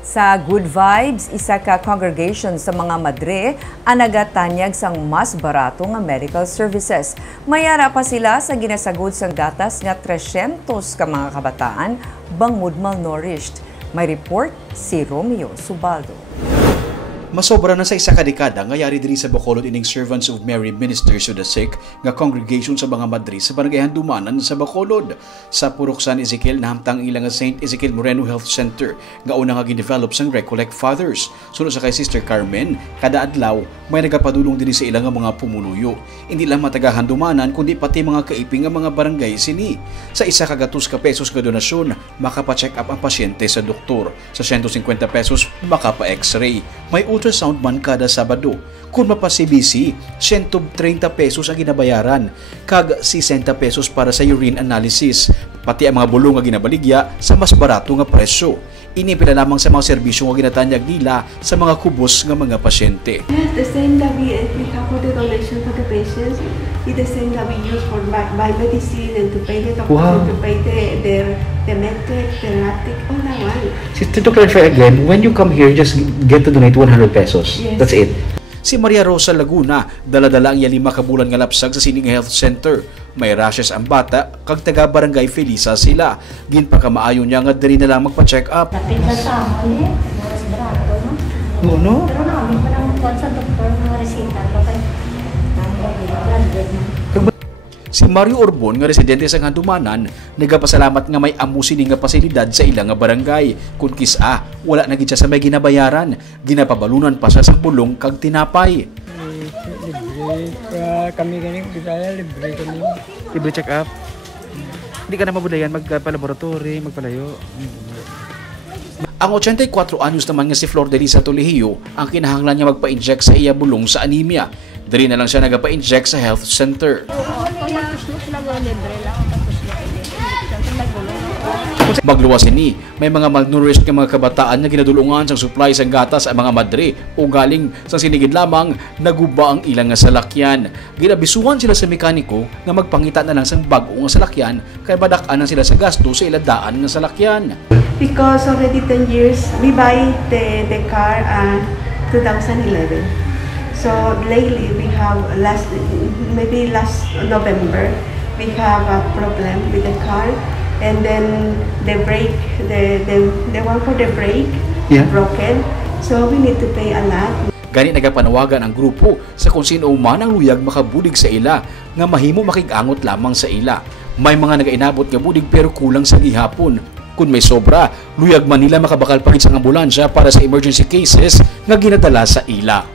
Sa Good Vibes, isa ka congregation sa mga Madre ang nagatanyag sang masbarato nga medical services. Mayara pa sila sa ginasagod sang gatas nga 300 ka mga kabataan bangod malnourished. May report si Romeo Subaldo. Masobra na sa isa ka dekada nga yari diri sa Bacolod ining Servants of Mary Ministers to the Sick nga congregation sa mga Madre sa barangay Handumanan sa Bacolod. Sa Purok San Ezekiel nahamtang ilang nga St. Ezekiel Moreno Health Center nga una nga gidevelop sang Recollect Fathers. Sunod sa kay Sister Carmen, kada adlaw may nagapadulong diri sa ilang nga mga pumuluyo. Hindi lang mataga Handumanan kundi pati mga kaiping nga mga barangay sini. Sa isa ka gatos ka pesos ka donasyon, makapa-check up ang pasyente sa doktor. Sa 150 pesos makapa-x-ray. May ultrasound man kada Sabado. Kung mapa-CBC, 130 pesos ang ginabayaran, kag 60 pesos para sa urine analysis, pati ang mga bulong nga ginabaligya sa mas barato nga presyo. Inipila lamang sa mga serbisyo nga ginatanyag nila sa mga kubos nga mga pasyente. Yes, the same that we have for the donation for the patients, it's the same that we use for buy medicine and to pay the doctor, to pay the medtech, the lactic, all that one. To clarify again, when you come here, just get to donate 100 pesos. Yes. That's it. Si Maria Rosa Laguna, dala-dala ang 5 kabulan nga lapsag sa sining health center. May rashes ang bata, kag taga barangay Felisa sila. Ginpakamaayon niya nga diri na lang magpa-check up. Napinsa sa amin masbarato, no? No? Pero namin pa ng kwan sa doktor, mga resita, bakit Si Mario Orbon nga residente sa Handumanan, nagapasalamat nga may amo sini nga pasilidad sa ilang nga barangay. Kun kisa, wala na gid siya sa may ginabayaran, ginapabalunan pa siya sa bulong kag tinapay. Libre kami ganing bisaya, libre kami. Libre check up. Hindi ka na mabulayan magpa-laboratory, magpalayo. Ang 84 anyos naman nga si Flor Delisa Tolihio ang kinahanglan niya magpa-inject sa iya bulong sa anemia. Diri na lang siya nagapa-inject sa health center. Magluwasin ni, may mga malnourished nga mga kabataan na ginadulungan sa supply sa gatas ang mga Madre o galing sa sinigid lamang naguba ang ilang nga salakyan. Ginabisuhan sila sa mekaniko nga magpangita na lang sa bago nga salakyan kaya badak-anan sila sa gasto sa iladaan nga salakyan. Because already 10 years, we buy the car 2011. So lately we have maybe last November, we have a problem with the car. And then the brake, the one for the brake broken. So we need to pay a lot. Gani nagapanawagan ang grupo sa kung sino man ang luyag makabudig sa ila nga mahimo makigangot lamang sa ila. May mga nagainabot nga budig pero kulang sa gihapon. Kung may sobra, luyag man nila makabakal pa rin sa ambulansya para sa emergency cases nga ginadala sa ila.